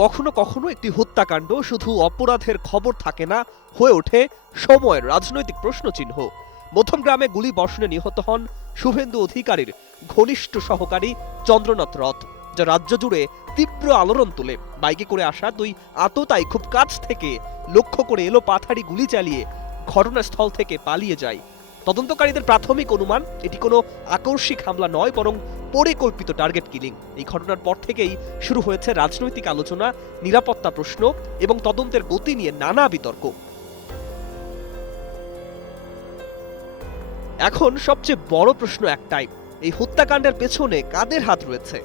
কখনো কখনো একটি হত্যাকাণ্ড শুধু অপরাধের খবর থাকে না, হয়ে ওঠে সময়ের রাজনৈতিক প্রশ্নচিহ্ন। মধ্যমগ্রামে গুলি বর্ষণে নিহত হন শুভেন্দু অধিকারীর ঘনিষ্ঠ সহকারী চন্দ্রনাথ রথ, যা রাজ্য জুড়ে তীব্র আলোড়ন তোলে। বাইকে করে আসা দুই আততায়ী খুব কাছ থেকে লক্ষ্য করে এলো পাথাড়ি গুলি চালিয়ে ঘটনাস্থল থেকে পালিয়ে যায়। তদন্তকারীদের প্রাথমিক অনুমান এটি কোনো আকস্মিক হামলা নয়, বরং পরিকল্পিত টার্গেট কিলিং। এই ঘটনার পর থেকেই শুরু হয়েছে রাজনৈতিক আলোচনা, নিরাপত্তা প্রশ্ন এবং তদন্তের গতি নিয়ে নানা বিতর্ক। এখন সবচেয়ে বড় প্রশ্ন একটাই, এই হত্যাকাণ্ডের পেছনে কাদের হাত রয়েছে?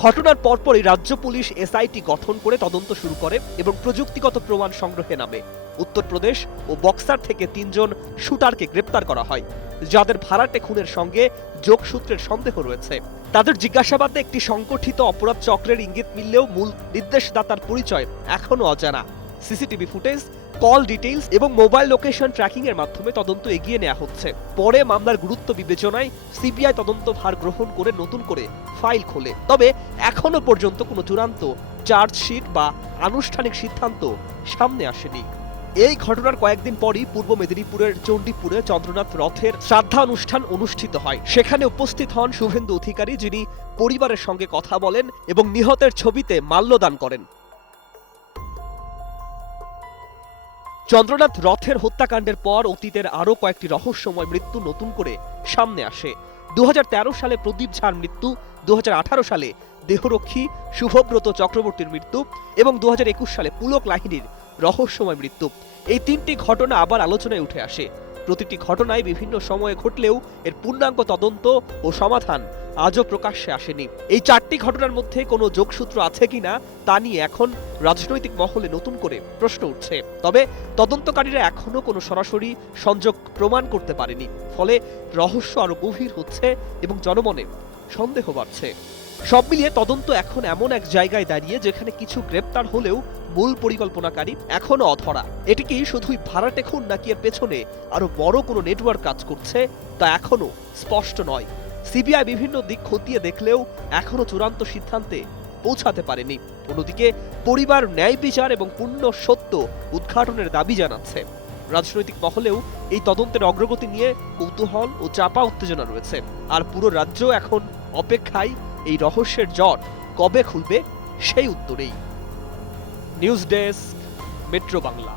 ঘটনার পরপরই রাজ্য পুলিশ এসআইটি গঠন করে তদন্ত শুরু করে এবং প্রযুক্তিগত প্রমাণ সংগ্রহে নামে। উত্তরপ্রদেশ ও বক্সার থেকে ৩ জন শুটারকে গ্রেপ্তার করা হয়, যাদের ভাড়াটে খুনের সঙ্গে যোগসূত্রের সন্দেহ রয়েছে। তাদের জিজ্ঞাসাবাদে একটি সংগঠিত অপরাধ চক্রের ইঙ্গিত মিললেও মূল নির্দেশদাতার পরিচয় এখনো অজানা। সিসিটিভি ফুটেজ, কল ডিটেইলস এবং মোবাইল লোকেশন ট্র্যাকিং এর মাধ্যমে তদন্ত এগিয়ে নেওয়া হচ্ছে। পরে মামলার গুরুত্ব বিবেচনায় সিবিআই তদন্ত ভার গ্রহণ করে নতুন করে ফাইল খোলে। তবে এখনো পর্যন্ত কোনো চূড়ান্ত চার্জশিট বা আনুষ্ঠানিক সিদ্ধান্ত সামনে আসেনি। এই ঘটনার কয়েকদিন পরই পূর্ব মেদিনীপুরের চণ্ডীপুরে চন্দ্রনাথ রথের শ্রাদ্ধা অনুষ্ঠান অনুষ্ঠিত হয়। সেখানে উপস্থিত হন শুভেন্দু অধিকারী, যিনি পরিবারের সঙ্গে কথা বলেন এবং নিহতের ছবিতে মাল্যদান করেন। চন্দ্রনাথ রথের হত্যাকাণ্ডের পর অতীতের আরও কয়েকটি রহস্যময় মৃত্যু নতুন করে সামনে আসে। 2013 সালে প্রদীপ ঝার মৃত্যু, 2018 সালে দেহরক্ষী শুভব্রত চক্রবর্তীর মৃত্যু এবং 2021 সালে পুলক লাহিড়ীর রহস্যময় মৃত্যু। এই 3টি ঘটনা আবার আলোচনায় উঠে আসে। প্রতিটি ঘটনায় বিভিন্ন সময়ে ঘটলেও এর পূর্ণাঙ্গ তদন্ত ও সমাধান আজও প্রকাশ্যে আসেনি। এই 4টি ঘটনার মধ্যে কোনো যোগসূত্র আছে কিনা তা নিয়ে এখন রাজনৈতিক মহলে নতুন করে প্রশ্ন উঠছে। তবে তদন্তকারীরা এখনো কোনো সরাসরি সংযোগ প্রমাণ করতে পারেনি। ফলে রহস্য আরো গভীর হচ্ছে এবং জনমনে সন্দেহ বাড়ছে। সব মিলিয়ে তদন্ত এখন এমন এক জায়গায় দাঁড়িয়ে যেখানে কিছু গ্রেপ্তার হলেও মূল পরিকল্পনাকারী এখনো অধরা। এটি কি শুধুই ভাড়াটে খুন, নাকি এর পেছনে আরো বড় কোনো নেটওয়ার্ক কাজ করছে তা এখনো স্পষ্ট নয়। সিবিআই বিভিন্ন দিক খতিয়ে দেখলেও এখনো চূড়ান্ত সিদ্ধান্তে পৌঁছাতে পারেনি। অন্যদিকে পরিবার ন্যায় বিচার এবং পূর্ণ সত্য উদ্ঘাটনের দাবি জানাচ্ছে। রাজনৈতিক মহলেও এই তদন্তের অগ্রগতি নিয়ে কৌতূহল ও চাপা উত্তেজনা রয়েছে। আর পুরো রাজ্য এখন অপেক্ষায় এই রহস্যের জট কবে খুলবে সেই উত্তরেই। News desk, Metro Bangla.